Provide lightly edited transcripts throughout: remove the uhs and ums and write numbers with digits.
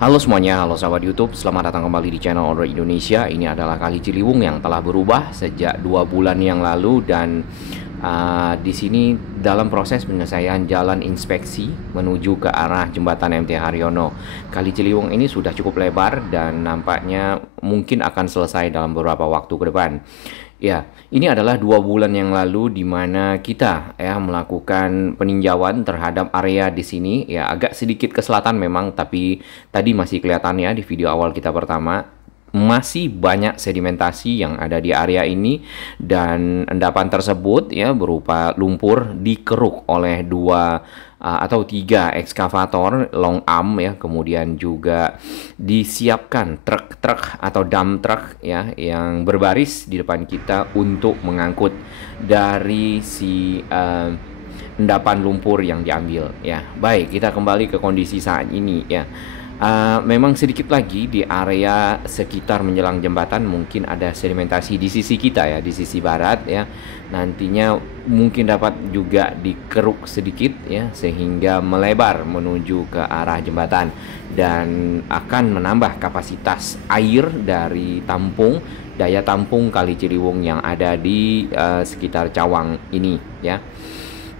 Halo semuanya, halo sahabat YouTube, selamat datang kembali di channel Android Indonesia. Ini adalah Kali Ciliwung yang telah berubah sejak 2 bulan yang lalu dan di sini dalam proses penyelesaian jalan inspeksi menuju ke arah jembatan MT Haryono. Kali Ciliwung ini sudah cukup lebar dan nampaknya mungkin akan selesai dalam beberapa waktu ke depan. Ya, ini adalah 2 bulan yang lalu di mana kita melakukan peninjauan terhadap area di sini. Ya, agak sedikit ke selatan memang, tapi tadi masih kelihatan ya di video awal kita pertama masih banyak sedimentasi yang ada di area ini dan endapan tersebut ya berupa lumpur dikeruk oleh 2 atau 3 ekskavator long arm ya, kemudian juga disiapkan truk-truk atau dump truck ya yang berbaris di depan kita untuk mengangkut dari si endapan lumpur yang diambil ya. Baik, kita kembali ke kondisi saat ini ya. Memang sedikit lagi di area sekitar menjelang jembatan mungkin ada sedimentasi di sisi kita ya, di sisi barat ya. Nantinya mungkin dapat juga dikeruk sedikit ya sehingga melebar menuju ke arah jembatan dan akan menambah kapasitas air dari daya tampung Kali Ciliwung yang ada di sekitar Cawang ini ya.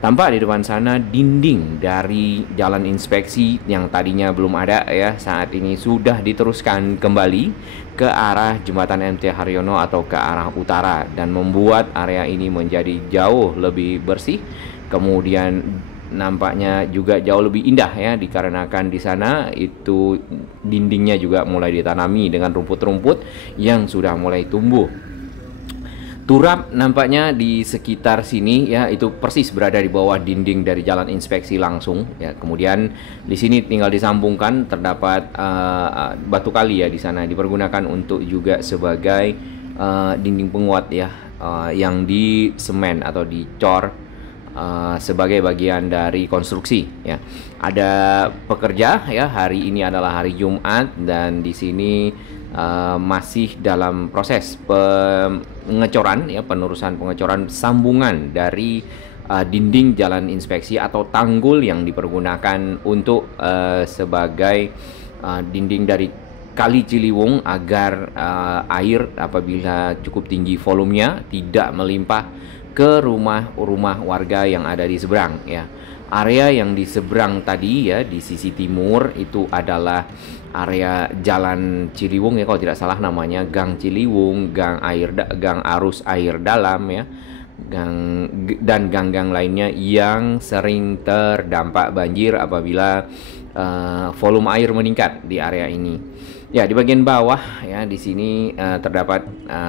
Tampak di depan sana dinding dari jalan inspeksi yang tadinya belum ada ya, saat ini sudah diteruskan kembali ke arah jembatan MT Haryono atau ke arah utara dan membuat area ini menjadi jauh lebih bersih. Kemudian nampaknya juga jauh lebih indah ya, dikarenakan di sana itu dindingnya juga mulai ditanami dengan rumput-rumput yang sudah mulai tumbuh. Turap nampaknya di sekitar sini ya, itu persis berada di bawah dinding dari jalan inspeksi langsung ya. Kemudian di sini tinggal disambungkan, terdapat batu kali ya di sana dipergunakan untuk juga sebagai dinding penguat ya, yang di semen atau dicor sebagai bagian dari konstruksi ya. Ada pekerja ya, hari ini adalah hari Jumat dan di sini masih dalam proses pengecoran ya, pengecoran sambungan dari dinding jalan inspeksi atau tanggul yang dipergunakan untuk sebagai dinding dari Kali Ciliwung agar air apabila cukup tinggi volumenya tidak melimpah ke rumah-rumah warga yang ada di seberang ya. Area yang di seberang tadi ya, di sisi timur itu adalah area Jalan Ciliwung ya, kalau tidak salah namanya Gang Ciliwung, gang arus air dalam ya, dan gang-gang lainnya yang sering terdampak banjir apabila volume air meningkat di area ini. Ya, di bagian bawah ya di sini terdapat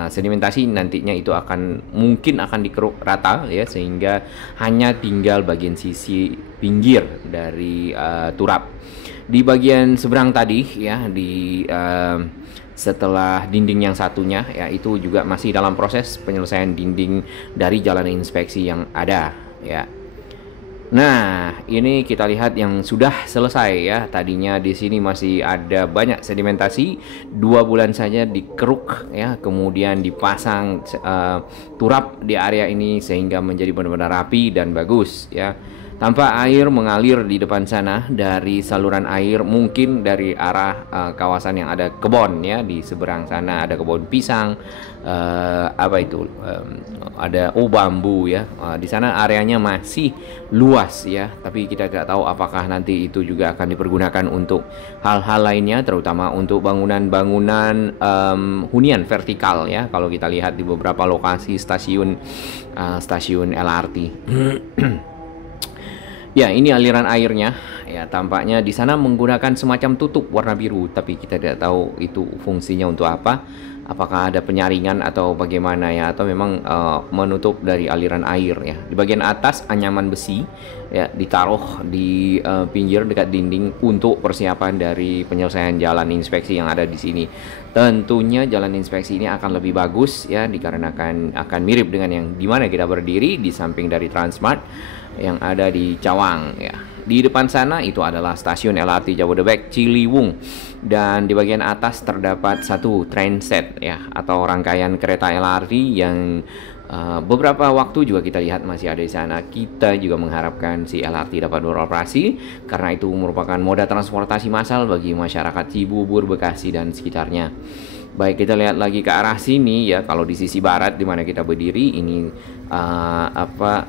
sedimentasi, nantinya itu mungkin akan dikeruk rata ya sehingga hanya tinggal bagian sisi pinggir dari turap. Di bagian seberang tadi ya, setelah dinding yang satunya ya, itu juga masih dalam proses penyelesaian dinding dari jalan inspeksi yang ada ya. Nah, ini kita lihat yang sudah selesai ya. Tadinya di sini masih ada banyak sedimentasi, 2 bulan saja dikeruk ya, kemudian dipasang turap di area ini sehingga menjadi benar-benar rapi dan bagus ya. Tanpa air mengalir di depan sana dari saluran air, mungkin dari arah kawasan yang ada kebun ya, di seberang sana ada kebun pisang, ada bambu ya. Di sana areanya masih luas ya, tapi kita tidak tahu apakah nanti itu juga akan dipergunakan untuk hal-hal lainnya, terutama untuk bangunan-bangunan hunian vertikal ya. Kalau kita lihat di beberapa lokasi stasiun LRT. Ya, ini aliran airnya ya, tampaknya di sana menggunakan semacam tutup warna biru, tapi kita tidak tahu itu fungsinya untuk apa. Apakah ada penyaringan atau bagaimana ya, atau memang menutup dari aliran air ya. Di bagian atas anyaman besi ya ditaruh di pinggir dekat dinding untuk persiapan dari penyelesaian jalan inspeksi yang ada di sini. Tentunya jalan inspeksi ini akan lebih bagus ya, dikarenakan akan mirip dengan yang dimana kita berdiri di samping dari Transmart yang ada di Cawang ya. Di depan sana itu adalah stasiun LRT Jabodebek Ciliwung dan di bagian atas terdapat satu train set ya, atau rangkaian kereta LRT yang beberapa waktu juga kita lihat masih ada di sana. Kita juga mengharapkan si LRT dapat beroperasi karena itu merupakan moda transportasi massal bagi masyarakat Cibubur, Bekasi dan sekitarnya. Baik, kita lihat lagi ke arah sini ya. Kalau di sisi barat di mana kita berdiri ini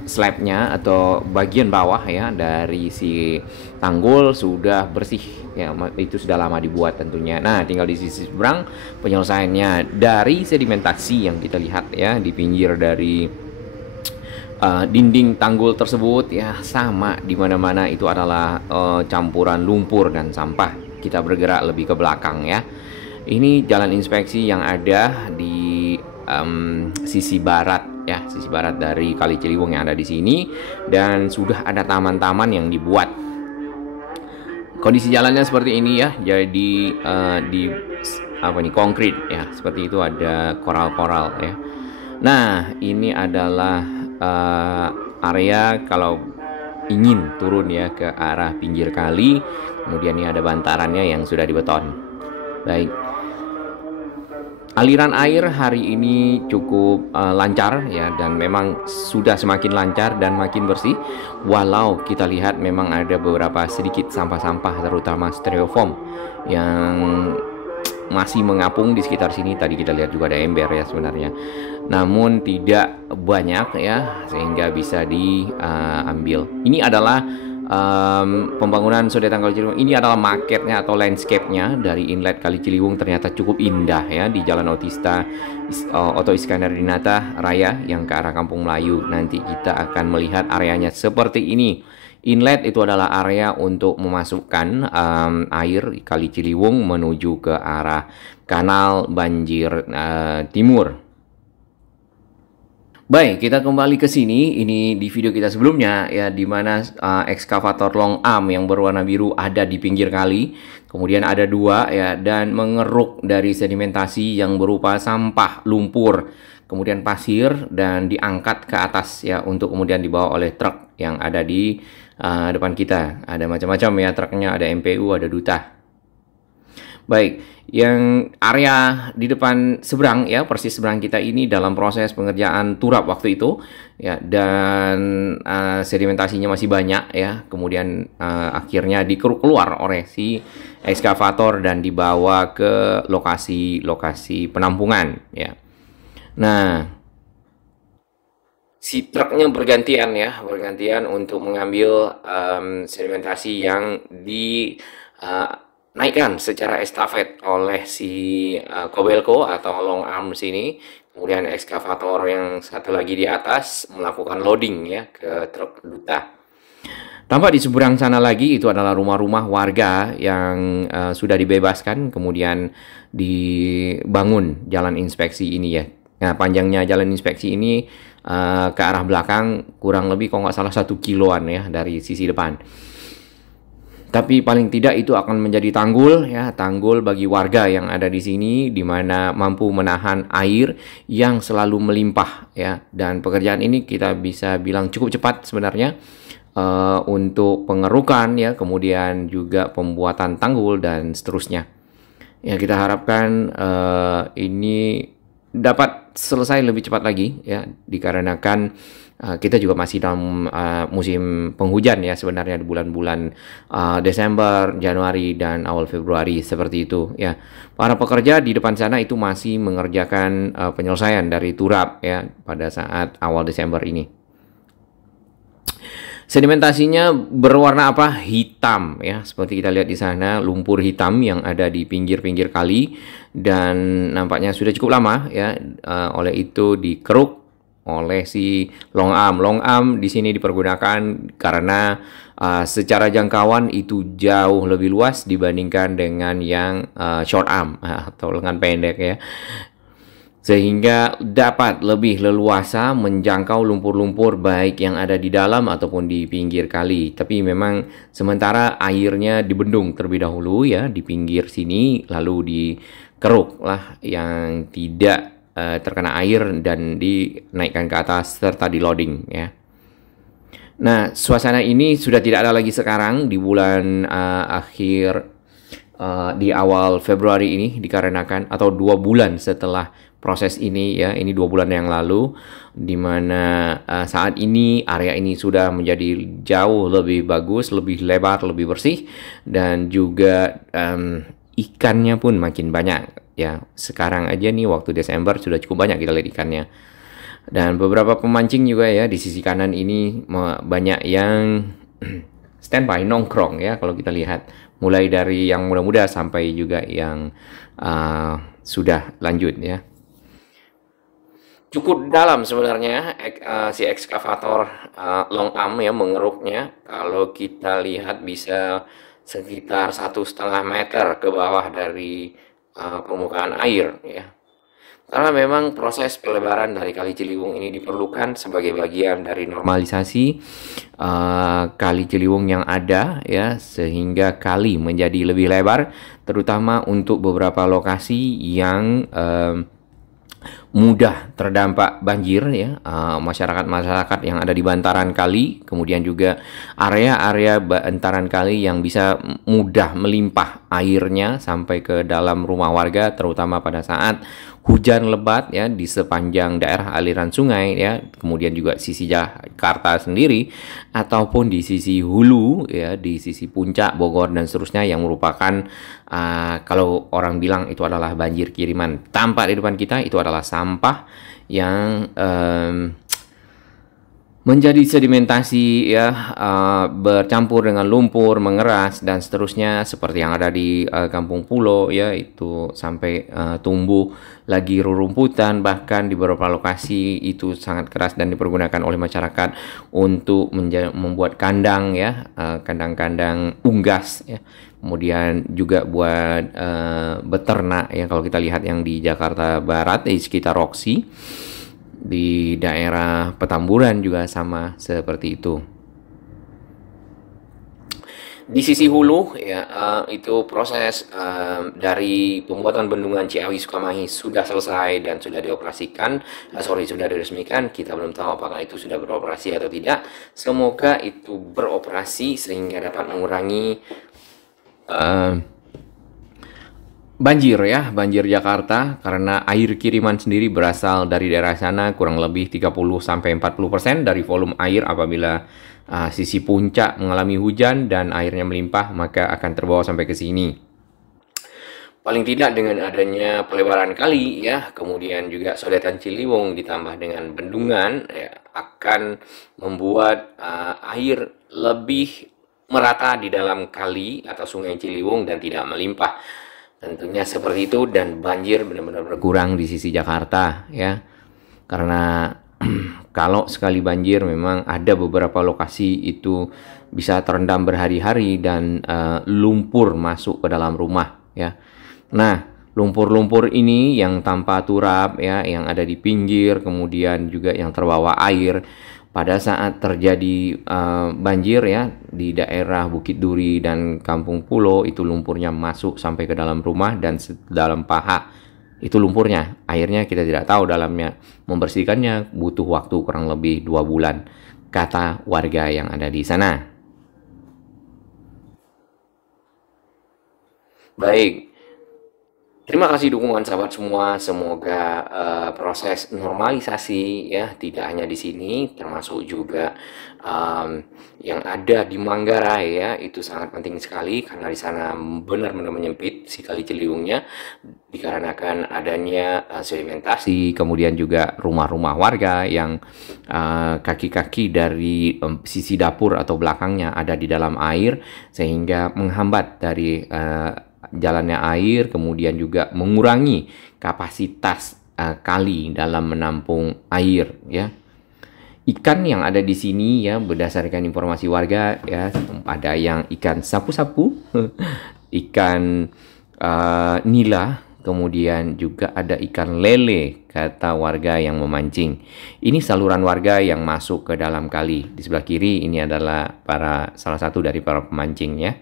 slabnya atau bagian bawah ya dari si tanggul sudah bersih ya, itu sudah lama dibuat tentunya. Nah, tinggal di sisi seberang penyelesaiannya dari sedimentasi yang kita lihat ya di pinggir dari dinding tanggul tersebut ya, sama di mana-mana itu adalah campuran lumpur dan sampah. Kita bergerak lebih ke belakang ya. Ini jalan inspeksi yang ada di sisi barat ya, sisi barat dari Kali Ciliwung yang ada di sini, dan sudah ada taman-taman yang dibuat. Kondisi jalannya seperti ini ya, jadi di konkrit ya, seperti itu, ada koral-koral ya. Nah, ini adalah area kalau ingin turun ya ke arah pinggir kali, kemudian ini ada bantarannya yang sudah dibeton. Baik. Aliran air hari ini cukup lancar ya, dan memang sudah semakin lancar dan makin bersih. Walau kita lihat memang ada beberapa sedikit sampah-sampah, terutama styrofoam yang masih mengapung di sekitar sini. Tadi kita lihat juga ada ember ya sebenarnya, namun tidak banyak ya, sehingga bisa diambil. Ini adalah pembangunan Sodetan Kali Ciliwung. Ini adalah marketnya atau landscape-nya dari inlet Kali Ciliwung. Ternyata cukup indah ya di Jalan Otista Oto Iskandar Dinata Raya yang ke arah Kampung Melayu. Nanti kita akan melihat areanya seperti ini. Inlet itu adalah area untuk memasukkan air Kali Ciliwung menuju ke arah kanal banjir timur. Baik, kita kembali ke sini. Ini di video kita sebelumnya ya, di mana ekskavator long arm yang berwarna biru ada di pinggir kali. Kemudian ada dua ya, dan mengeruk dari sedimentasi yang berupa sampah, lumpur, kemudian pasir, dan diangkat ke atas ya untuk kemudian dibawa oleh truk yang ada di depan kita. Ada macam-macam ya truknya, ada MPU, ada Duta. Baik, yang area di depan seberang ya, persis seberang kita ini dalam proses pengerjaan turap waktu itu ya, dan sedimentasinya masih banyak ya. Kemudian akhirnya dikeruk keluar oleh si ekskavator dan dibawa ke lokasi penampungan ya. Nah, si truknya bergantian untuk mengambil sedimentasi yang naikkan secara estafet oleh si Kobelco atau long arm sini. Kemudian ekskavator yang satu lagi di atas melakukan loading ya ke truk Duta. Tampak di seberang sana lagi itu adalah rumah-rumah warga yang sudah dibebaskan, kemudian dibangun jalan inspeksi ini ya. Nah, panjangnya jalan inspeksi ini ke arah belakang kurang lebih kalau nggak salah 1 kiloan ya dari sisi depan. Tapi paling tidak itu akan menjadi tanggul ya, tanggul bagi warga yang ada di sini, di mana mampu menahan air yang selalu melimpah ya. Dan pekerjaan ini kita bisa bilang cukup cepat sebenarnya untuk pengerukan ya, kemudian juga pembuatan tanggul dan seterusnya. Ya, kita harapkan ini dapat selesai lebih cepat lagi ya, dikarenakan kita juga masih dalam musim penghujan ya sebenarnya di bulan-bulan Desember, Januari, dan awal Februari seperti itu ya. Para pekerja di depan sana itu masih mengerjakan penyelesaian dari turap ya pada saat awal Desember ini. Sedimentasinya berwarna apa? Hitam ya, seperti kita lihat di sana, lumpur hitam yang ada di pinggir-pinggir kali, dan nampaknya sudah cukup lama ya. Oleh itu dikeruk oleh si long arm. Long arm di sini dipergunakan karena secara jangkauan itu jauh lebih luas dibandingkan dengan yang short arm atau lengan pendek ya, sehingga dapat lebih leluasa menjangkau lumpur-lumpur baik yang ada di dalam ataupun di pinggir kali. Tapi memang sementara airnya dibendung terlebih dahulu ya di pinggir sini, lalu dikeruk lah yang tidak terkena air dan dinaikkan ke atas serta di loading ya. Nah, suasana ini sudah tidak ada lagi sekarang di bulan akhir di awal Februari ini, dikarenakan atau 2 bulan setelah proses ini ya. Ini 2 bulan yang lalu, di mana saat ini area ini sudah menjadi jauh lebih bagus, lebih lebar, lebih bersih, dan juga ikannya pun makin banyak ya. Sekarang aja nih waktu Desember sudah cukup banyak kita lihat ikannya. Dan beberapa pemancing juga ya di sisi kanan ini banyak yang standby nongkrong ya kalau kita lihat, mulai dari yang muda-muda sampai juga yang sudah lanjut ya. Cukup dalam sebenarnya si ekskavator long arm ya mengeruknya. Kalau kita lihat bisa sekitar 1,5 meter ke bawah dari permukaan air ya. Karena memang proses pelebaran dari Kali Ciliwung ini diperlukan sebagai bagian dari normalisasi Kali Ciliwung yang ada ya, sehingga kali menjadi lebih lebar, terutama untuk beberapa lokasi yang mudah terdampak banjir ya, masyarakat-masyarakat yang ada di bantaran kali, kemudian juga area-area bantaran kali yang bisa mudah melimpah airnya sampai ke dalam rumah warga, terutama pada saat hujan lebat ya di sepanjang daerah aliran sungai ya, kemudian juga sisi Jakarta sendiri ataupun di sisi hulu ya, di sisi puncak Bogor dan seterusnya, yang merupakan kalau orang bilang itu adalah banjir kiriman. Tampak di depan kita itu adalah sampah yang menjadi sedimentasi ya, bercampur dengan lumpur, mengeras dan seterusnya, seperti yang ada di Kampung Pulo ya, itu sampai tumbuh lagi rerumputan, bahkan di beberapa lokasi itu sangat keras dan dipergunakan oleh masyarakat untuk membuat kandang ya, kandang-kandang unggas ya. Kemudian juga buat beternak ya, kalau kita lihat yang di Jakarta Barat di sekitar Roxy, di daerah Petamburan juga sama seperti itu. Di sisi hulu ya, itu proses dari pembuatan bendungan Ciawi Sukamahi sudah selesai dan sudah dioperasikan, sudah diresmikan. Kita belum tahu apakah itu sudah beroperasi atau tidak. Semoga itu beroperasi sehingga dapat mengurangi banjir ya, banjir Jakarta, karena air kiriman sendiri berasal dari daerah sana kurang lebih 30-40% dari volume air. Apabila sisi puncak mengalami hujan dan airnya melimpah, maka akan terbawa sampai ke sini. Paling tidak dengan adanya pelebaran kali ya, kemudian juga sodetan Ciliwung ditambah dengan bendungan ya, akan membuat air lebih merata di dalam kali atau sungai Ciliwung dan tidak melimpah. Tentunya seperti itu, dan banjir benar-benar berkurang di sisi Jakarta ya. Karena kalau sekali banjir memang ada beberapa lokasi itu bisa terendam berhari-hari dan lumpur masuk ke dalam rumah ya. Nah, lumpur-lumpur ini yang tanpa turap ya, yang ada di pinggir, kemudian juga yang terbawa air, pada saat terjadi banjir ya di daerah Bukit Duri dan Kampung Pulo, itu lumpurnya masuk sampai ke dalam rumah dan dalam paha. Itu lumpurnya, airnya kita tidak tahu dalamnya. Membersihkannya butuh waktu kurang lebih 2 bulan, kata warga yang ada di sana. Baik, terima kasih dukungan sahabat semua. Semoga proses normalisasi ya, tidak hanya di sini, termasuk juga yang ada di Manggarai ya, itu sangat penting sekali karena di sana benar-benar menyempit si Kali Ciliwungnya dikarenakan adanya sedimentasi, kemudian juga rumah-rumah warga yang kaki-kaki dari sisi dapur atau belakangnya ada di dalam air, sehingga menghambat dari jalannya air, kemudian juga mengurangi kapasitas kali dalam menampung air ya. Ikan yang ada di sini ya, berdasarkan informasi warga ya, ada yang ikan sapu-sapu, ikan nila, kemudian juga ada ikan lele, kata warga yang memancing. Ini saluran warga yang masuk ke dalam kali. Di sebelah kiri ini adalah salah satu dari para pemancing ya.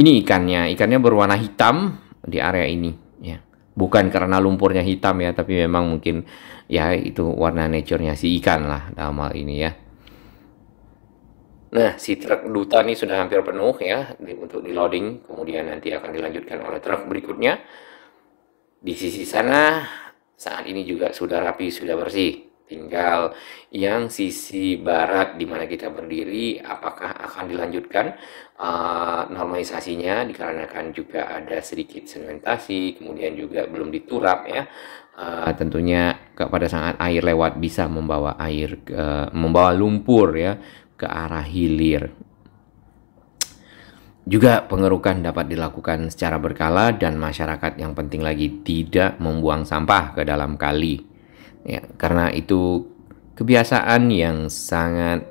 Ini ikannya berwarna hitam di area ini ya. Bukan karena lumpurnya hitam ya, tapi memang mungkin ya itu warna nature-nya si ikan lah dalam hal ini ya. Nah, si truk duta ini sudah hampir penuh ya untuk di loading, kemudian nanti akan dilanjutkan oleh truk berikutnya. Di sisi sana saat ini juga sudah rapi, sudah bersih. Tinggal yang sisi barat di mana kita berdiri, apakah akan dilanjutkan normalisasinya dikarenakan juga ada sedikit sedimentasi, kemudian juga belum diturap ya. Tentunya pada saat air lewat bisa membawa lumpur ya ke arah hilir. Juga pengerukan dapat dilakukan secara berkala dan masyarakat yang penting lagi tidak membuang sampah ke dalam kali. Ya, karena itu kebiasaan yang sangat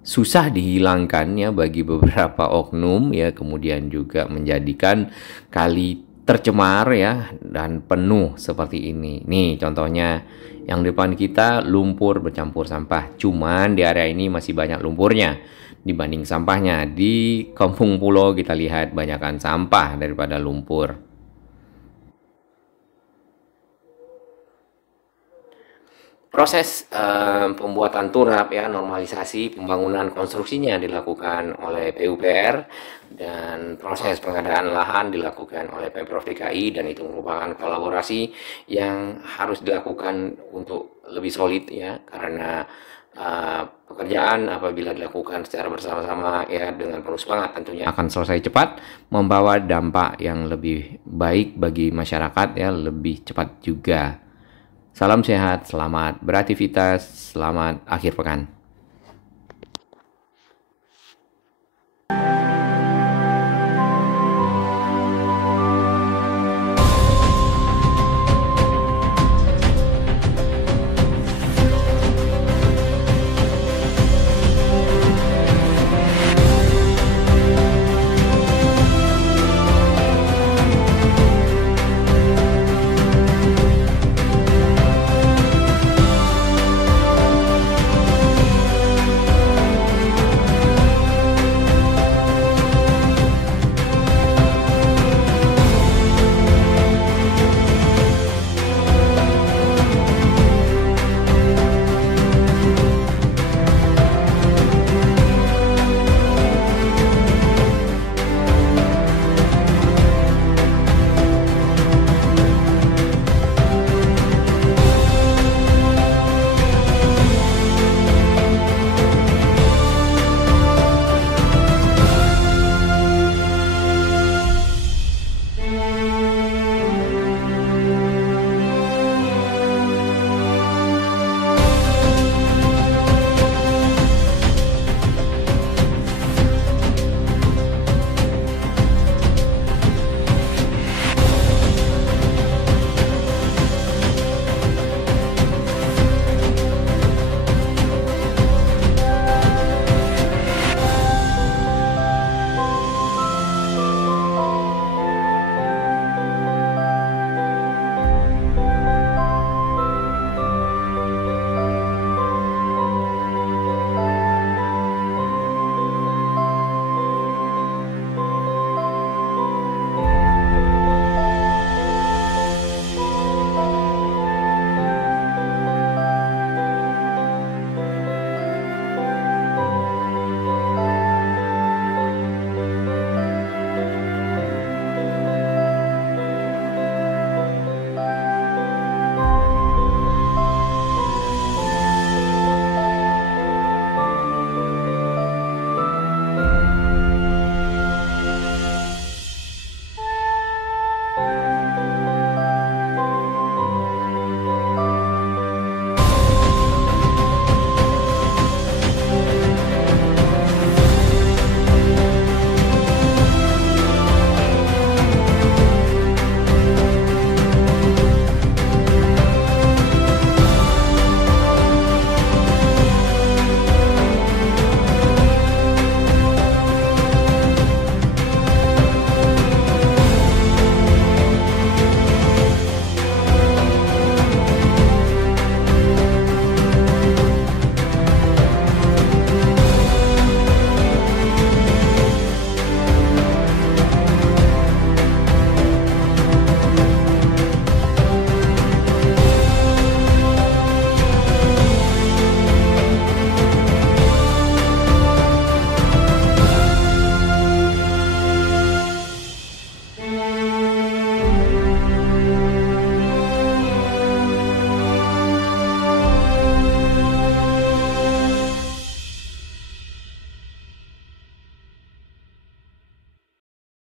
susah dihilangkan ya bagi beberapa oknum ya, kemudian juga menjadikan kali tercemar ya dan penuh seperti ini. Nih contohnya yang depan kita lumpur bercampur sampah. Cuman di area ini masih banyak lumpurnya dibanding sampahnya. Di kampung pulau kita lihat banyakkan sampah daripada lumpur. Proses pembuatan turap ya, normalisasi pembangunan konstruksinya dilakukan oleh PUPR dan proses pengadaan lahan dilakukan oleh Pemprov DKI, dan itu merupakan kolaborasi yang harus dilakukan untuk lebih solid ya, karena pekerjaan apabila dilakukan secara bersama-sama ya dengan penuh semangat tentunya akan selesai cepat, membawa dampak yang lebih baik bagi masyarakat ya, lebih cepat juga. Salam sehat, selamat beraktivitas, selamat akhir pekan.